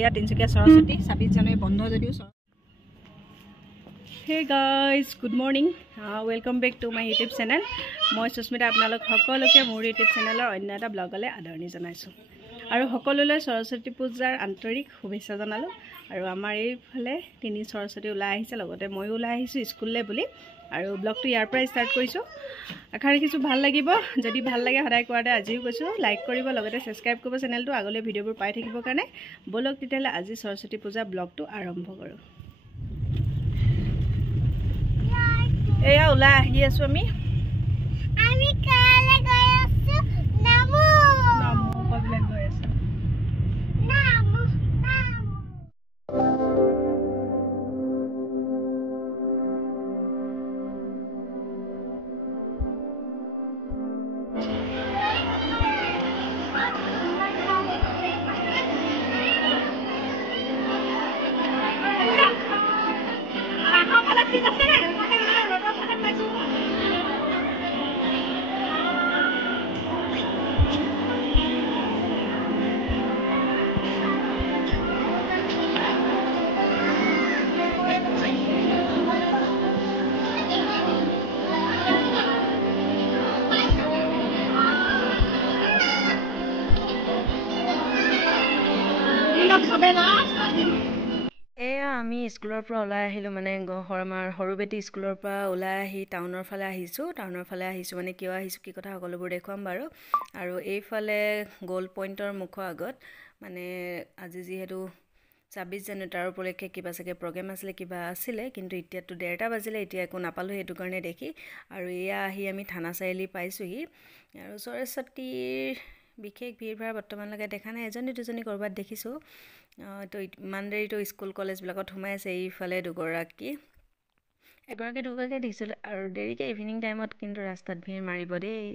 এয়া তিনচুকীয়া সৰস্বতী 26 জানুৱাৰী বন্ধ যদিও Hey guys, good morning. Welcome back to my YouTube channel. মই সুস্মিতা আপোনালোক সকলোকে মোৰ YouTube চেনেলৰ অন্য এটা ব্লগলৈ আদৰণি জনাইছোঁ আৰু সকলোলৈ সৰস্বতী পূজাৰ আন্তৰিক শুভেচ্ছা জনালোঁ আৰু আমাৰ এইফালে তিনি সৰস্বতী ওলাই আহিছে লগতে ময়ো ওলাই আহিছোঁ স্কুললৈ বুলি আৰু ব্লগটো ইয়াৰ পৰা ষ্টাৰ্ট কৰিছোঁ আশা ৰাখিছোঁ ভাল লাগিব যদি ভাল লাগে সদায় কোৱাতে আজিও কৈছোঁ লাইক কৰিব লগতে সাবস্ক্ৰাইব কৰিব চেনেলটো আগলৈ ভিডিঅ'বোৰ পাই থাকিবৰ কাৰণে বলক তেতিয়াহ'লে আজি সৰস্বতী পূজা ব্লগটো আৰম্ভ কৰোঁ এয়া ওলাই আহি আছোঁ আমি কালে গৈ আছোঁ নামো পাগলে গৈ আছোঁ নামো এয়া আমি স্কুলৰ পৰা ওলাই আহিলোঁ মানে আমাৰ সৰু বেটি স্কুলৰ পৰা ওলাই আহি টাউনৰ ফালে আহিছোঁ মানে কিয় আহিছোঁ কি কথা সকলোবোৰ দেখুৱাম বাৰু আৰু এইফালে গ'ল্ড পইণ্টৰ মুখৰ আগত মানে আজি যিহেতু 26 জানুৱাৰী তাৰ উপলক্ষে কিবা চাগে প্ৰগ্ৰেম আছিলে কিন্তু এতিয়াতো 1:30 বাজিলে এতিয়া একো নাপালোঁ সেইটো কাৰণে দেখি আৰু এয়া আহি আমি থানা চাৰিআলি পাইছোঁহি আৰু সৰস্বতীৰ বিশেষ ভিৰ ভাৰ বৰ্তমানলৈকে দেখা নাই এজনী দুজনী ক'ৰবাত দেখিছোঁ তো ইমান দেৰিতো স্কুল কলেজবিলাকত সোমাই আছে এইফালে এগৰাকী দুগৰাকী দেখিছিলোঁ আৰু দেৰিকৈ ইভিনিং টাইমত কিন্তু ৰাস্তাত ভিৰ মাৰিব দেই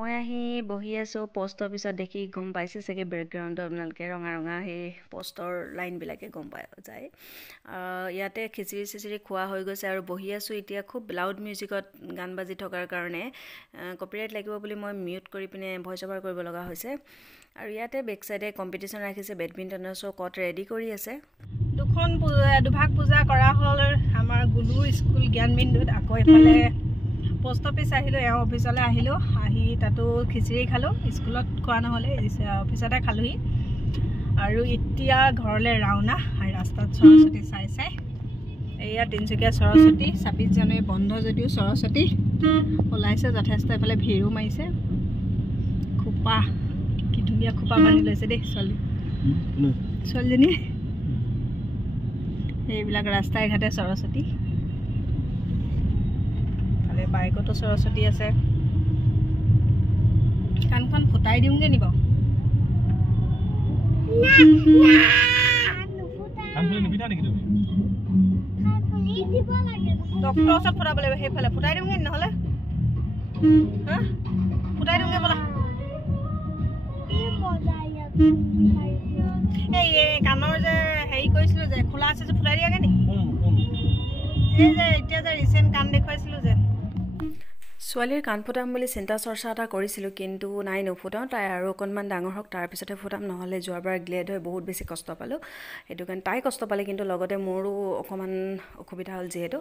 মই আহি বহি আছোঁ পোষ্ট অফিচত দেখি গম পাইছে চাগে বেকগ্ৰাউণ্ডত আপোনালোকে ৰঙা ৰঙা সেই পোষ্টৰ লাইনবিলাকে গম পাই যায় ইয়াতে খিচিৰি খোৱা হৈ গৈছে আৰু বহি আছোঁ এতিয়া খুব লাউড মিউজিকত গান বাজি থকাৰ কাৰণে কপিৰাইট লাগিব বুলি মই মিউট কৰি পিনে ভইচ অভাৰ কৰিব লগা হৈছে আৰু ইয়াতে বেক চাইডে কম্পিটিশ্যন ৰাখিছে বেডমিণ্টনৰ কৰ্ট ৰেডি কৰি আছে দুভাগ পূজা কৰা হ'ল আমাৰ গুলু স্কুল জ্ঞান বিন্দুত আকৌ এইফালে পোষ্ট অফিচ আহিলোঁ এওঁ অফিচলৈ আহিলোঁ আহি তাতো খিচিৰি খালোঁ স্কুলত খোৱা নহ'লে অফিচতে খালোঁহি আৰু এতিয়া ঘৰলৈ ৰাওনা আৰু ৰাস্তাত সৰস্বতী চাই এয়া তিনচুকীয়া সৰস্বতী 26 জানুৱাৰী বন্ধ যদিও সৰস্বতী ওলাইছে যথেষ্ট এইফালে ভিৰো মাৰিছে খোপা কি ধুনীয়া খোপা বান্ধি লৈছে দেই ছোৱালীজনী এইবিলাক ৰাস্তাই ঘাটে সৰস্বতী বাইকতো সৰস্বতী আছে কাণখন ফুটাই দিওঁগে নিব ডক্টৰৰ ওচৰত ফুটাব লাগিব সেইফালে ফুটাই দিওঁগে নহ'লে ফুটাই দিওঁগে ব'লা এই কাণৰ যে হেৰি কৰিছিলোঁ যে খোলা আছে যে ফুটাই দিয়াগে নি এই যে এতিয়া যে ৰিচেণ্ট কাণ দেখুৱাইছিলোঁ যে ছোৱালীৰ কাণ ফুটাম বুলি চিন্তা চৰ্চা এটা কৰিছিলোঁ কিন্তু নাই নুফুটাওঁ তাই আৰু অকণমান ডাঙৰ হওক তাৰপিছতহে ফুটাম নহ'লে যোৱাবাৰ গ্লেড হৈ বহুত বেছি কষ্ট পালোঁ সেইটো কাৰণে তাই কষ্ট পালে কিন্তু লগতে মোৰো অকণমান অসুবিধা হ'ল যিহেতু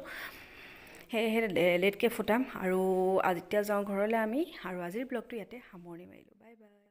সেয়েহে লেটকৈ ফুটাম আৰু এতিয়া যাওঁ ঘৰলৈ আমি আৰু আজিৰ ব্লগটো ইয়াতে সামৰণি মাৰিলোঁ বাই বাই